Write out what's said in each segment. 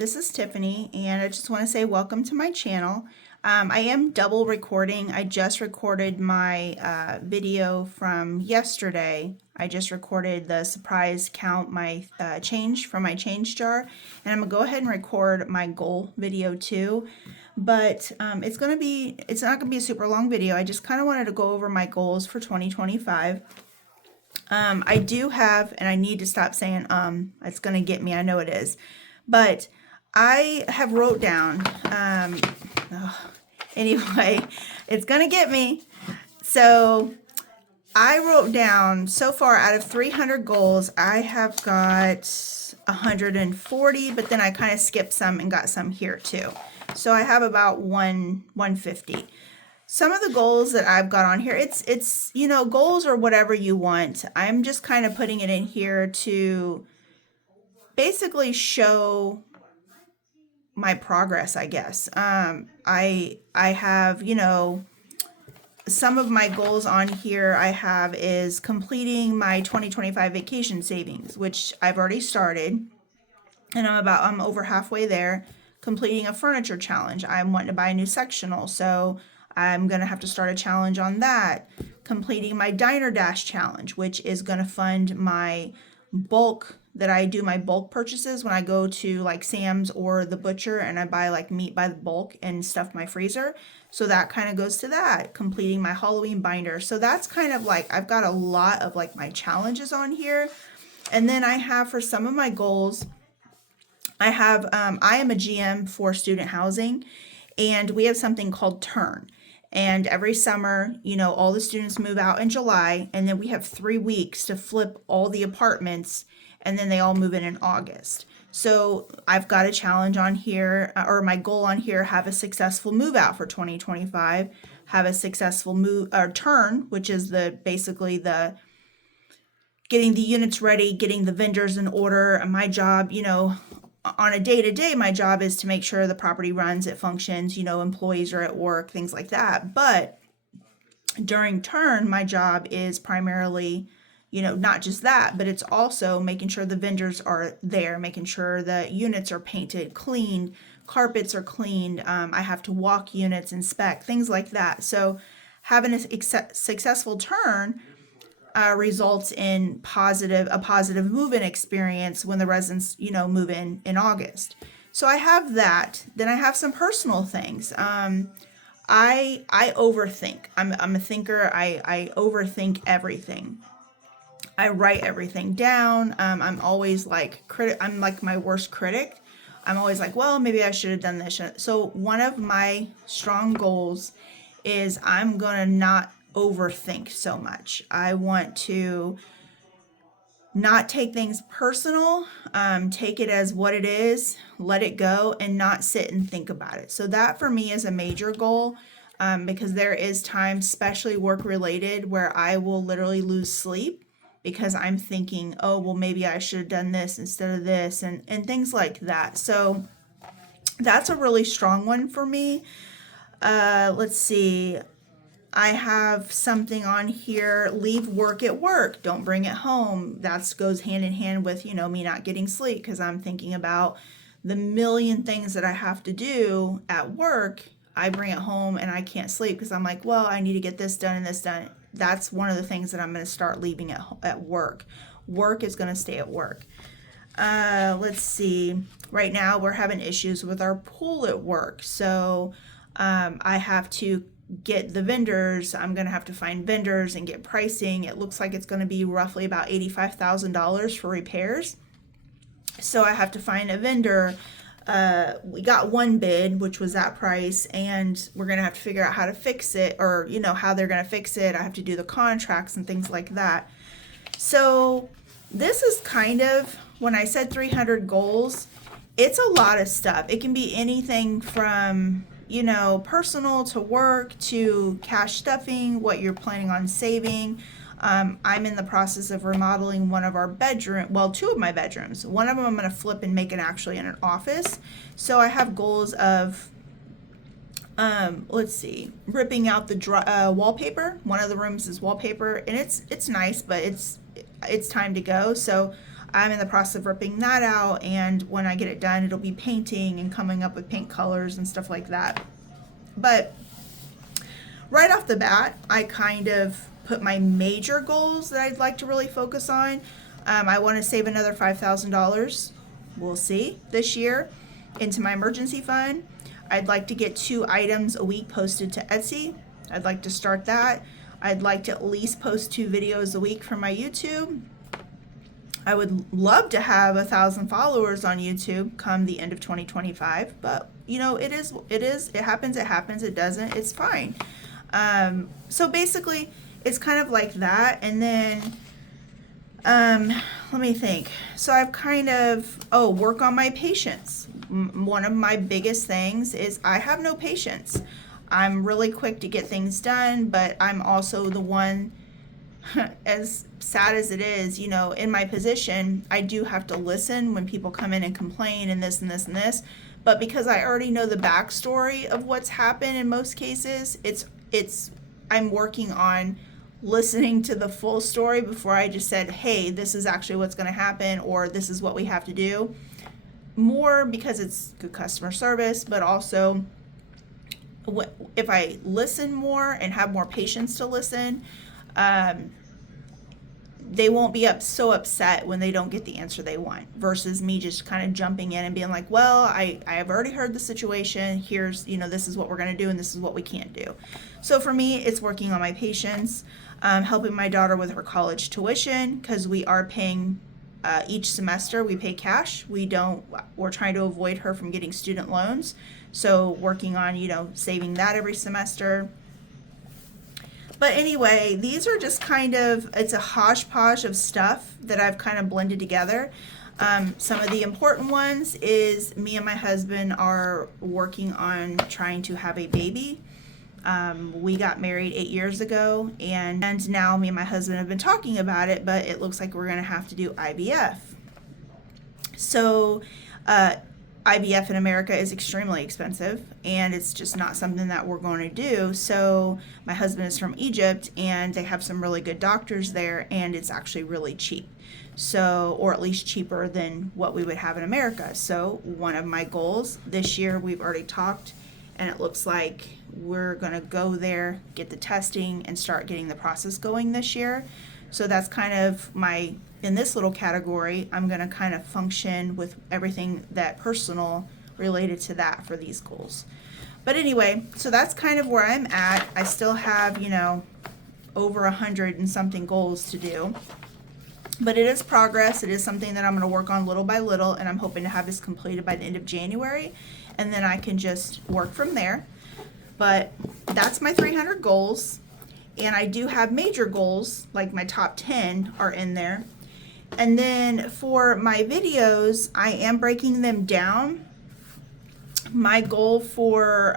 This is Tiffany, and I just want to say welcome to my channel. I am double recording. I just recorded my video from yesterday. I just recorded the surprise count, my change from my change jar, and I'm gonna go ahead and record my goal video too. But it's not gonna be a super long video. I just kind of wanted to go over my goals for 2025. I do have, and I need to stop saying it's gonna get me, I know it is, but I have wrote down, anyway, it's gonna get me. So I wrote down, so far out of 300 goals, I have got 140, but then I kind of skipped some and got some here too. So I have about 150. Some of the goals that I've got on here, it's you know, goals or whatever you want. I'm just kind of putting it in here to basically show my progress, I guess. I have, you know, some of my goals on here I have is completing my 2025 vacation savings, which I've already started, and I'm over halfway there. Completing a furniture challenge. I'm wanting to buy a new sectional, so I'm going to have to start a challenge on that. Completing my Diner Dash challenge, which is going to fund my bulk that I do my bulk purchases when I go to like Sam's or the butcher and I buy like meat by the bulk and stuff my freezer. So that kind of goes to that. Completing my Halloween binder. So that's kind of like, I've got a lot of like my challenges on here. And then I have for some of my goals, I am a GM for student housing, and we have something called Turn. And every summer, you know, all the students move out in July, and then we have 3 weeks to flip all the apartments, and then they all move in August. So I've got a challenge on here, or my goal on here, have a successful move out for 2025, have a successful move or turn, which is basically the getting the units ready, getting the vendors in order. And my job, you know, on a day-to-day, my job is to make sure the property runs, it functions, you know, employees are at work, things like that. But during turn, my job is primarily, you know, not just that, but it's also making sure the vendors are there, making sure the units are painted, cleaned, carpets are cleaned. I have to walk units, inspect, things like that. So having a successful turn results in a positive move-in experience when the residents, you know, move in August. So I have that. Then I have some personal things. I overthink. I'm a thinker. I overthink everything. I write everything down. I'm always like I'm like my worst critic. I'm always like, well, maybe I should have done this. So one of my strong goals is I'm gonna not overthink so much. I want to not take things personal, take it as what it is, let it go, and not sit and think about it. So that for me is a major goal, because there is times, especially work related, where I will literally lose sleep because I'm thinking, oh, well, maybe I should have done this instead of this, and things like that. So that's a really strong one for me. Let's see. I have something on here, leave work at work, don't bring it home. That goes hand in hand with, you know, me not getting sleep because I'm thinking about the million things that I have to do at work. I bring it home and I can't sleep because I'm like, well, I need to get this done and this done. That's one of the things that I'm going to start leaving at work. Work is going to stay at work. Let's see. Right now we're having issues with our pool at work. So I have to get the vendors. I'm going to have to find vendors and get pricing. It looks like it's going to be roughly about $85,000 for repairs. So I have to find a vendor. We got one bid, which was that price, and we're going to have to figure out how to fix it, or, you know, how they're going to fix it. I have to do the contracts and things like that. So this is kind of, when I said 300 goals, it's a lot of stuff. It can be anything from, you know, personal to work to cash stuffing, what you're planning on saving. I'm in the process of remodeling one of our two of my bedrooms. One of them I'm going to flip and make it actually in an office. So I have goals of, let's see, ripping out the wallpaper. One of the rooms is wallpaper, and it's nice, but it's time to go. So I'm in the process of ripping that out, and when I get it done, it'll be painting and coming up with paint colors and stuff like that. But right off the bat, I kind of put my major goals that I'd like to really focus on. I want to save another $5,000, we'll see, this year into my emergency fund. I'd like to get 2 items a week posted to Etsy. I'd like to start that. I'd like to at least post 2 videos a week for my YouTube. I would love to have 1,000 followers on YouTube come the end of 2025, but you know, it happens, it doesn't, it's fine. So basically, it's kind of like that. And then, let me think. So I've kind of, work on my patience. One of my biggest things is I have no patience. I'm really quick to get things done, but I'm also the one, as sad as it is, you know, in my position, I do have to listen when people come in and complain and this and this and this. But because I already know the backstory of what's happened in most cases, I'm working on listening to the full story before I just said, hey, this is actually what's going to happen, or this is what we have to do. More because it's good customer service, but also if I listen more and have more patience to listen, they won't be so upset when they don't get the answer they want, versus me just kind of jumping in and being like, well, I have already heard the situation. Here's, you know, this is what we're going to do and this is what we can't do. So for me, it's working on my patience, helping my daughter with her college tuition, because we are paying each semester, we pay cash. We're trying to avoid her from getting student loans. So working on, you know, saving that every semester. But anyway, these are just kind of, it's a hodgepodge of stuff that I've kind of blended together. Some of the important ones is me and my husband are working on trying to have a baby. We got married 8 years ago, and now me and my husband have been talking about it, but it looks like we're going to have to do IVF. So, IVF in America is extremely expensive, and it's just not something that we're going to do. So my husband is from Egypt, and they have some really good doctors there, and it's actually really cheap. So, or at least cheaper than what we would have in America. So one of my goals this year, we've already talked, and it looks like we're going to go there, get the testing, and start getting the process going this year. So that's kind of in this little category, I'm going to kind of function with everything that personal related to that for these goals. But anyway, so that's kind of where I'm at. I still have, you know, over 100 and something goals to do. But it is progress. It is something that I'm going to work on little by little, and I'm hoping to have this completed by the end of January, and then I can just work from there. But that's my 300 goals. And I do have major goals, like my top 10 are in there. And then for my videos, I am breaking them down. My goal for,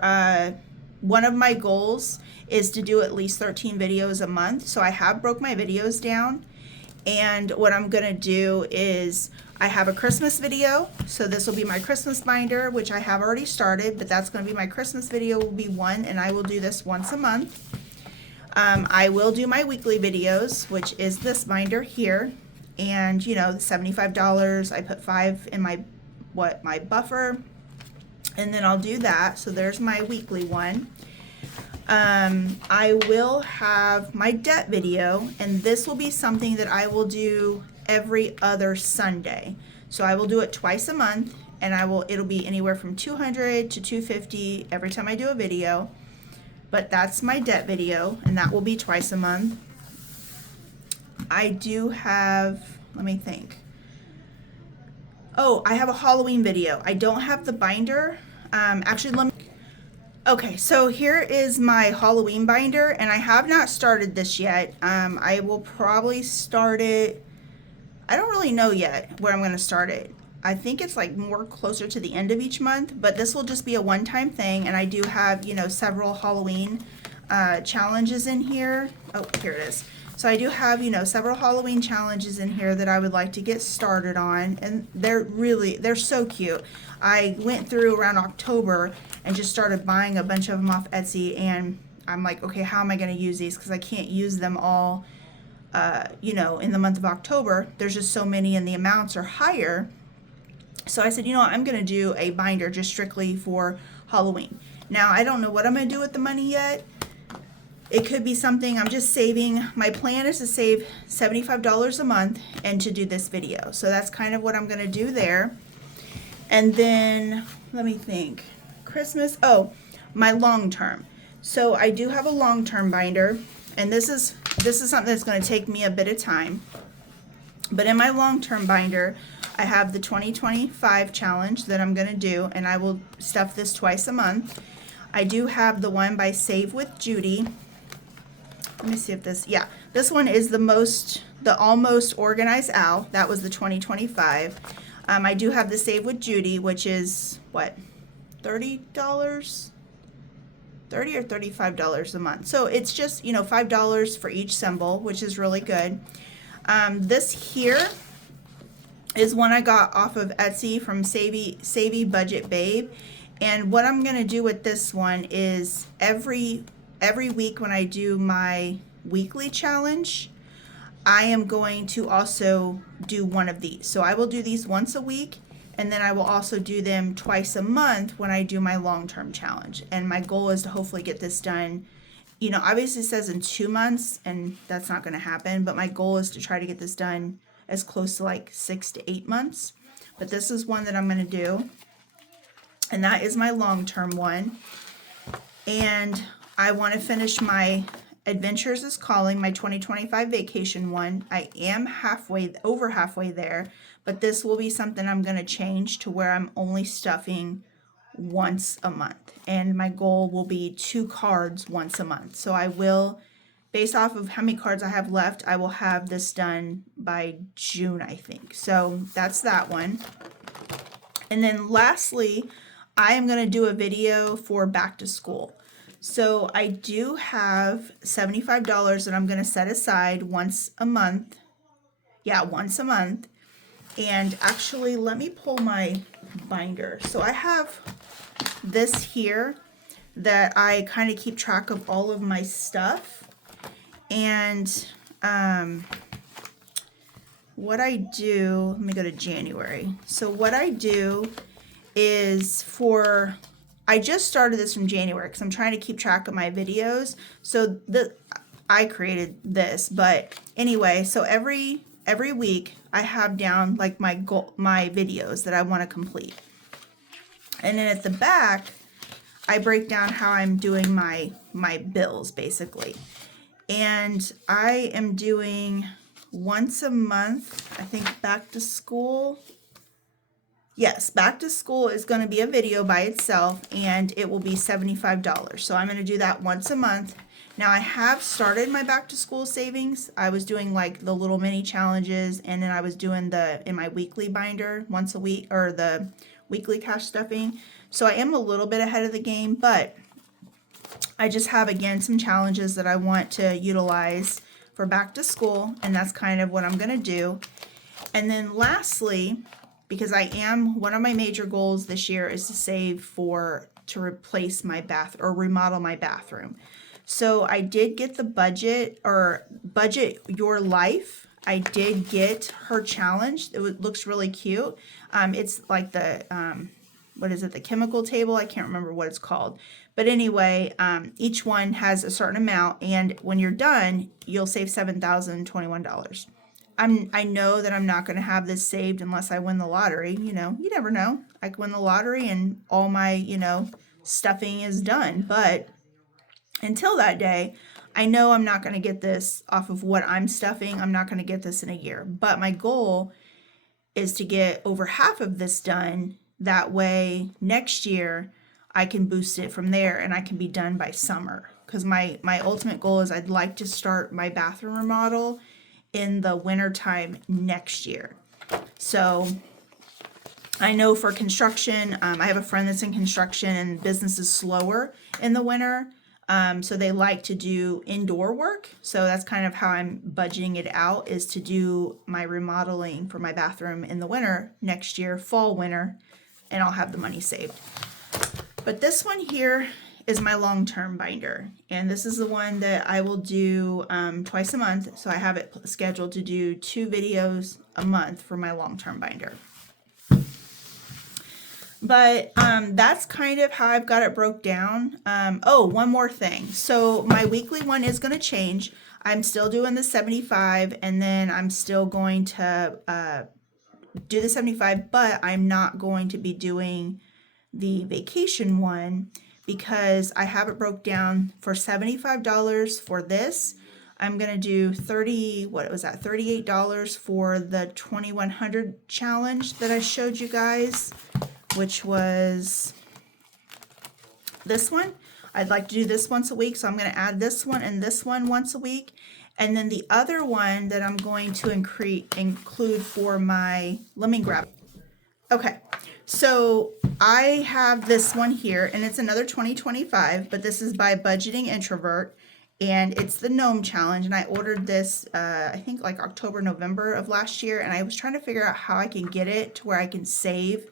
one of my goals is to do at least 13 videos a month. So I have broke my videos down. And what I'm going to do is I have a Christmas video. So this will be my Christmas binder, which I have already started, but that's going to be my Christmas video will be one, and I will do this once a month. I will do my weekly videos, which is this binder here, and you know, $75. I put 5 in my buffer, and then I'll do that. So there's my weekly one. I will have my debt video, and this will be something that I will do every other Sunday. So I will do it twice a month, and it'll be anywhere from $200 to $250 every time I do a video. But that's my debt video, and that will be twice a month. I do have, let me think. Oh, I have a Halloween video. I don't have the binder. Okay, so here is my Halloween binder, and I have not started this yet. I will probably start it, I don't really know yet where I'm going to start it. I think it's like more closer to the end of each month, but this will just be a one-time thing, and I do have, you know, several Halloween challenges in here. Oh, here it is. So I do have, you know, several Halloween challenges in here that I would like to get started on, and they're so cute. I went through around October and just started buying a bunch of them off Etsy, and I'm like, okay, how am I going to use these? Because I can't use them all you know, in the month of October. There's just so many and the amounts are higher. So I said, you know what, I'm going to do a binder just strictly for Halloween. Now, I don't know what I'm going to do with the money yet. It could be something I'm just saving. My plan is to save $75 a month and to do this video. So that's kind of what I'm going to do there. And then, let me think. Christmas, oh, my long term. So I do have a long term binder, and this is something that's going to take me a bit of time. But in my long term binder, I have the 2025 challenge that I'm going to do, and I will stuff this twice a month. I do have the one by Save with Judy. Let me see if this, yeah, this one is the almost organized owl. That was the 2025. I do have the Save with Judy, which is what, $30? $30 or $35 a month. So it's just, you know, $5 for each symbol, which is really good. This here is one I got off of Etsy from Savvy Budget Babe. And what I'm going to do with this one is every week when I do my weekly challenge, I am going to also do one of these. So I will do these once a week, and then I will also do them twice a month when I do my long-term challenge. And my goal is to hopefully get this done. You know, obviously it says in 2 months, and that's not going to happen, but my goal is to try to get this done as close to like 6 to 8 months. But this is one that I'm going to do, and that is my long-term one. And I want to finish my Adventures is Calling, my 2025 vacation one. I am over halfway there, but this will be something I'm going to change to where I'm only stuffing once a month. And my goal will be 2 cards once a month. So I will, based off of how many cards I have left, I will have this done by June, I think. So that's that one. And then lastly, I am going to do a video for back to school. So I do have $75 that I'm going to set aside once a month. Yeah, once a month. And actually, let me pull my binder. So I have this here that I kind of keep track of all of my stuff. And what I do, let me go to January. So what I do is I just started this from January because I'm trying to keep track of my videos. So I created this, but anyway, so every week I have down like my videos that I want to complete. And then at the back, I break down how I'm doing my bills basically. And I am doing once a month, I think back to school. Yes, back to school is going to be a video by itself, and it will be $75. So I'm going to do that once a month. Now I have started my back to school savings. I was doing like the little mini challenges, and then I was doing in my weekly binder once a week, or the weekly cash stuffing. So I am a little bit ahead of the game, but I just have again some challenges that I want to utilize for back to school, and that's kind of what I'm going to do. And then lastly, because one of my major goals this year is to save to replace my remodel my bathroom. So I did get the Budget Your Life. I did get her challenge. It looks really cute. It's like the, what is it? The chemical table. I can't remember what it's called. But anyway, each one has a certain amount, and when you're done, you'll save $7,021. I know that I'm not going to have this saved unless I win the lottery. You know, you never know. I could win the lottery and all my, stuffing is done. But until that day, I know I'm not going to get this off of what I'm stuffing. I'm not going to get this in a year. But my goal is to get over half of this done. That way, next year, I can boost it from there and I can be done by summer. Because my ultimate goal is I'd like to start my bathroom remodel in the winter time next year. So I know for construction, I have a friend that's in construction and business is slower in the winter. So they like to do indoor work. So that's kind of how I'm budgeting it out, is to do my remodeling for my bathroom in the winter next year, fall, winter, and I'll have the money saved. But this one here is my long-term binder. And this is the one that I will do twice a month. So I have it scheduled to do 2 videos a month for my long-term binder. But that's kind of how I've got it broke down. Oh, one more thing. So my weekly one is going to change. I'm still doing the 75, and then I'm still going to do the 75, but I'm not going to be doing the vacation one because I have it broke down for $75 for this. I'm going to do $38 for the 2100 challenge that I showed you guys, which was this one. I'd like to do this once a week, so I'm going to add this one and this one once a week. And then the other one that I'm going to include for my, let me grab it. Okay, so I have this one here, and it's another 2025, but this is by Budgeting Introvert, and it's the Gnome Challenge, and I ordered this, I think like October, November of last year, and I was trying to figure out how I can get it to where I can save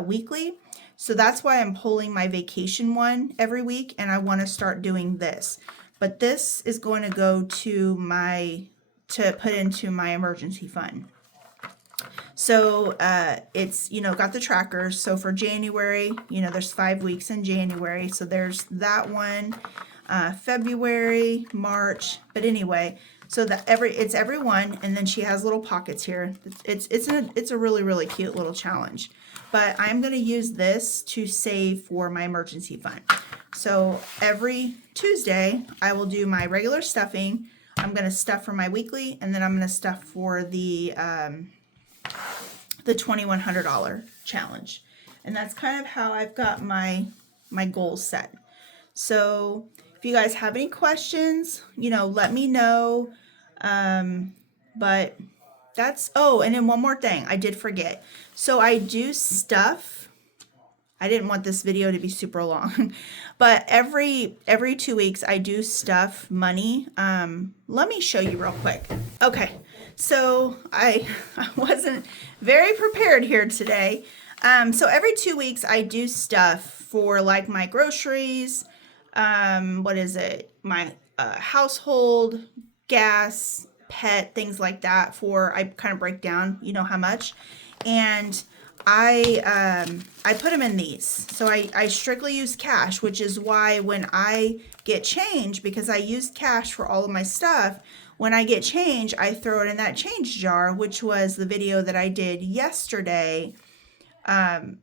weekly. So that's why I'm pulling my vacation one every week, and I want to start doing this. But this is going to go to put into my emergency fund. So it's, got the trackers. So for January, there's 5 weeks in January. So there's that one, February, March. But anyway, so that it's every one, and then she has little pockets here. It's a really, really cute little challenge. But I'm going to use this to save for my emergency fund. So every Tuesday, I will do my regular stuffing. I'm going to stuff for my weekly, and then I'm going to stuff for the $2,100 challenge. And that's kind of how I've got my goals set. So if you guys have any questions, let me know. But that's, oh, and then one more thing I did forget. So I do stuff. I didn't want this video to be super long, but every 2 weeks I do stuff money. Let me show you real quick. Okay, so I wasn't very prepared here today. So every 2 weeks I do stuff for like my groceries, my household, gas, pet, things like that. I kind of break down, how much, and I put them in these. So I strictly use cash, which is why when I get change, because I use cash for all of my stuff, when I get change, I throw it in that change jar, which was the video that I did yesterday,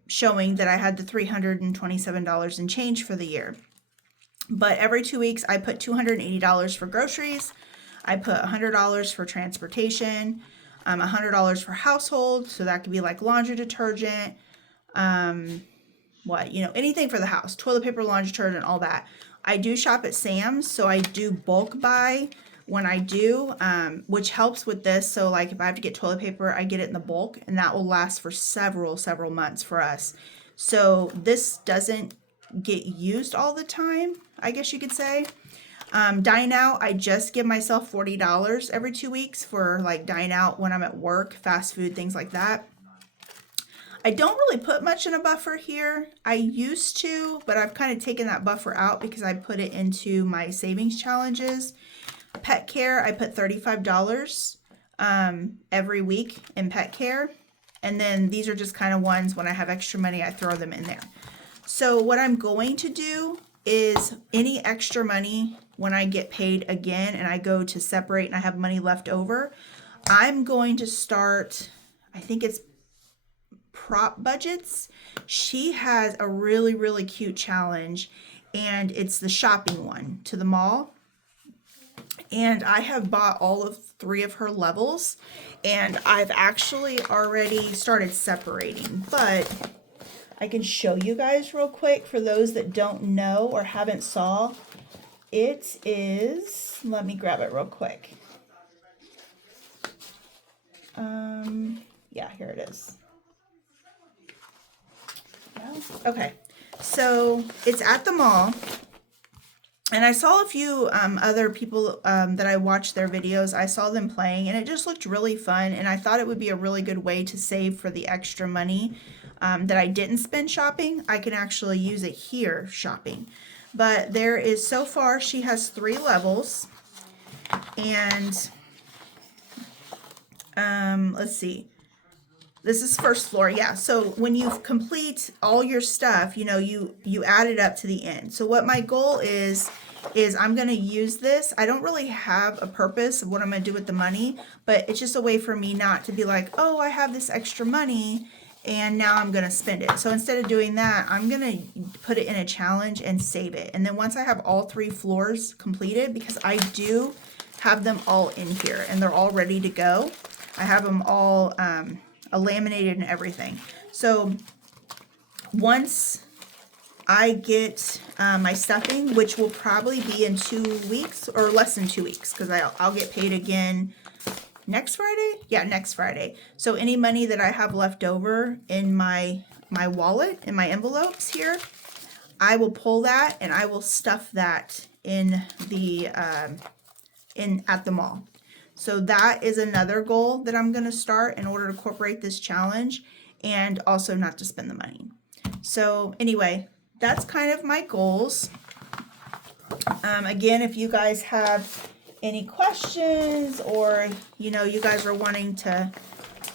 showing that I had the $327 in change for the year. But every 2 weeks, I put $280 for groceries. I put $100 for transportation, $100 for household. So that could be like laundry detergent, anything for the house, toilet paper, laundry detergent, all that. I do shop at Sam's, so I do bulk buy when I do, which helps with this. So like if I have to get toilet paper, I get it in the bulk, and that will last for several months for us. So this doesn't get used all the time, I guess you could say. Dine out, I just give myself $40 every 2 weeks for like dine out when I'm at work, fast food, things like that. I don't really put much in a buffer here. I used to, but I've kind of taken that buffer out because I put it into my savings challenges. Pet care, I put $35 every week in pet care. And then these are just kind of ones when I have extra money, I throw them in there. So what I'm going to do is any extra money when I get paid again and I go to separate and I have money left over, I'm going to start, I think it's Prop Budgets. She has a really, really cute challenge, and it's the shopping one to the mall. And I have bought all of 3 of her levels, and I've actually already started separating, but I can show you guys real quick for those that don't know or haven't saw. It is, let me grab it real quick. Yeah, here it is. Okay, so it's at the mall, and I saw a few other people that I watched their videos. I saw them playing, and it just looked really fun, and I thought it would be a really good way to save for the extra money that I didn't spend shopping. I can actually use it here shopping. but there is, so far she has 3 levels, and let's see. This is first floor, yeah. So when you complete all your stuff, you know, you add it up to the end. So what my goal is I'm going to use this. I don't really have a purpose of what I'm going to do with the money, but it's just a way for me not to be like, oh, I have this extra money and now I'm going to spend it. So instead of doing that, I'm going to put it in a challenge and save it. And then once I have all 3 floors completed, because I do have them all in here and they're all ready to go. I have them all laminated and everything. So once I get my stuffing, which will probably be in 2 weeks or less than 2 weeks, because I'll get paid again next Friday. Yeah, next Friday. So any money that I have left over in my wallet, in my envelopes here, I will pull that and I will stuff that in the at the mall. So that is another goal that I'm going to start in order to incorporate this challenge, and also not to spend the money. So anyway, that's kind of my goals. Again, if you guys have any questions, or you know, you guys are wanting to,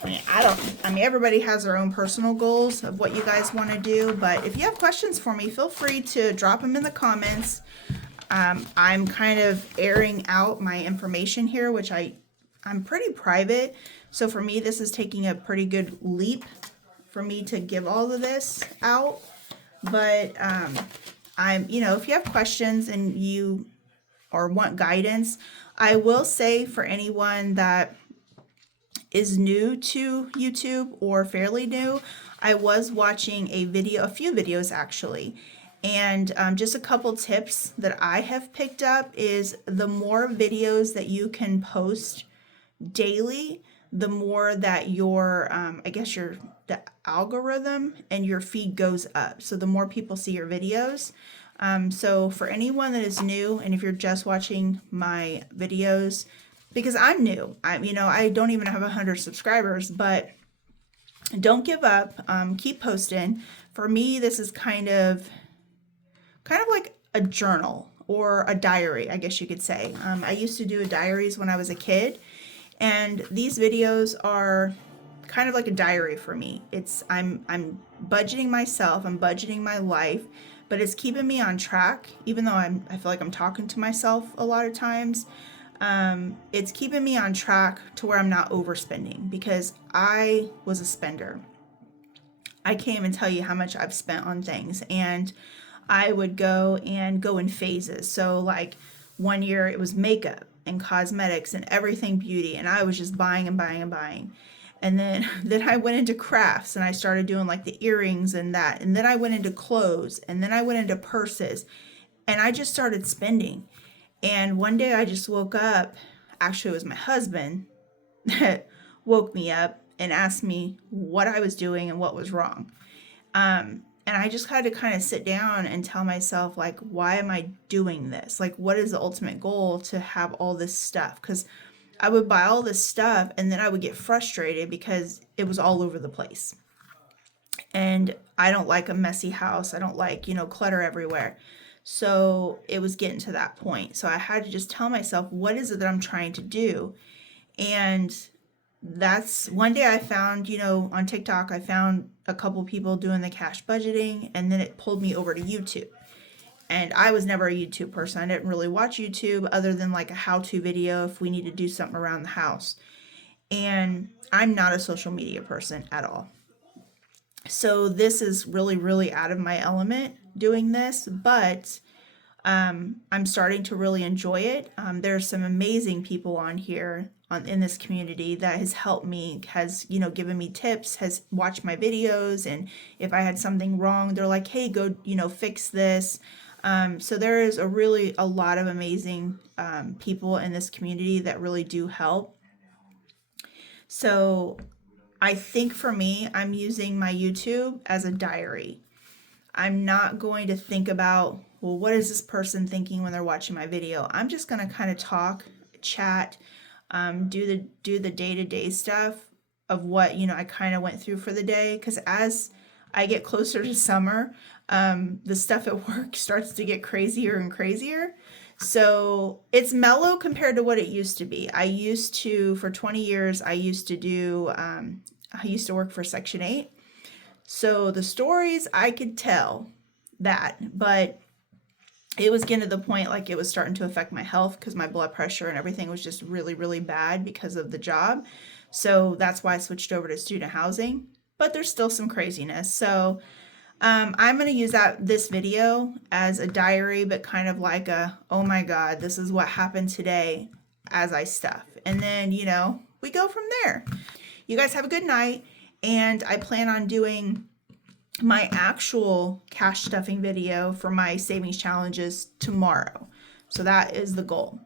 I mean everybody has their own personal goals of what you guys want to do, but if you have questions for me, feel free to drop them in the comments. I'm kind of airing out my information here, which I'm pretty private. So for me, this is taking a pretty good leap for me to give all of this out. But you know, if you have questions and you or want guidance, I will say for anyone that is new to YouTube or fairly new, I was watching a few videos actually. And just a couple tips that I have picked up is the more videos that you can post daily, the more that your, I guess the algorithm and your feed goes up. So the more people see your videos. So for anyone that is new, and if you're just watching my videos, because I'm new, you know, I don't even have 100 subscribers, but don't give up. Keep posting. For me, this is kind of like a journal or a diary, I guess you could say. I used to do diaries when I was a kid, and these videos are kind of like a diary for me. I'm budgeting myself, I'm budgeting my life, but it's keeping me on track, even though I feel like I'm talking to myself a lot of times. It's keeping me on track to where I'm not overspending, because I was a spender. I can't even tell you how much I've spent on things, and I would go in phases. So like one year it was makeup and cosmetics and everything beauty, and I was just buying and buying and buying. And then I went into crafts and I started doing like the earrings and that. And then I went into clothes, and then I went into purses, and I just started spending. And one day I just woke up, actually it was my husband that woke me up and asked me what I was doing and what was wrong. And I just had to kind of sit down and tell myself, like, why am I doing this? Like, what is the ultimate goal to have all this stuff? Because I would buy all this stuff and then I would get frustrated because it was all over the place. And I don't like a messy house. I don't like, you know, clutter everywhere. So it was getting to that point. So I had to just tell myself, what is it that I'm trying to do? And that's one day I found, you know, on TikTok, I found a couple people doing the cash budgeting, and then it pulled me over to YouTube. And I was never a YouTube person. I didn't really watch YouTube other than like a how-to video if we need to do something around the house. And I'm not a social media person at all. So this is really, really out of my element doing this, but I'm starting to really enjoy it. There's some amazing people on here in this community that has helped me, has, you know, given me tips, has watched my videos, and if I had something wrong, they're like, hey, go, you know, fix this. So there is a lot of amazing people in this community that really do help. So I think for me, I'm using my YouTube as a diary. I'm not going to think about, well, what is this person thinking when they're watching my video? I'm just going to kind of talk, chat, do the day-to-day stuff of what, you know, I kind of went through for the day. Because as I get closer to summer, the stuff at work starts to get crazier and crazier. So it's mellow compared to what it used to be. I used to, for 20 years, I used to work for Section 8. So the stories I could tell that, but it was getting to the point like it was starting to affect my health because my blood pressure and everything was just really, really bad because of the job. So that's why I switched over to student housing, but there's still some craziness. So I'm going to use this video as a diary, but kind of like a, oh my God, this is what happened today as I stuff. And then, we go from there. You guys have a good night. And I plan on doing my actual cash stuffing video for my savings challenges tomorrow. So that is the goal.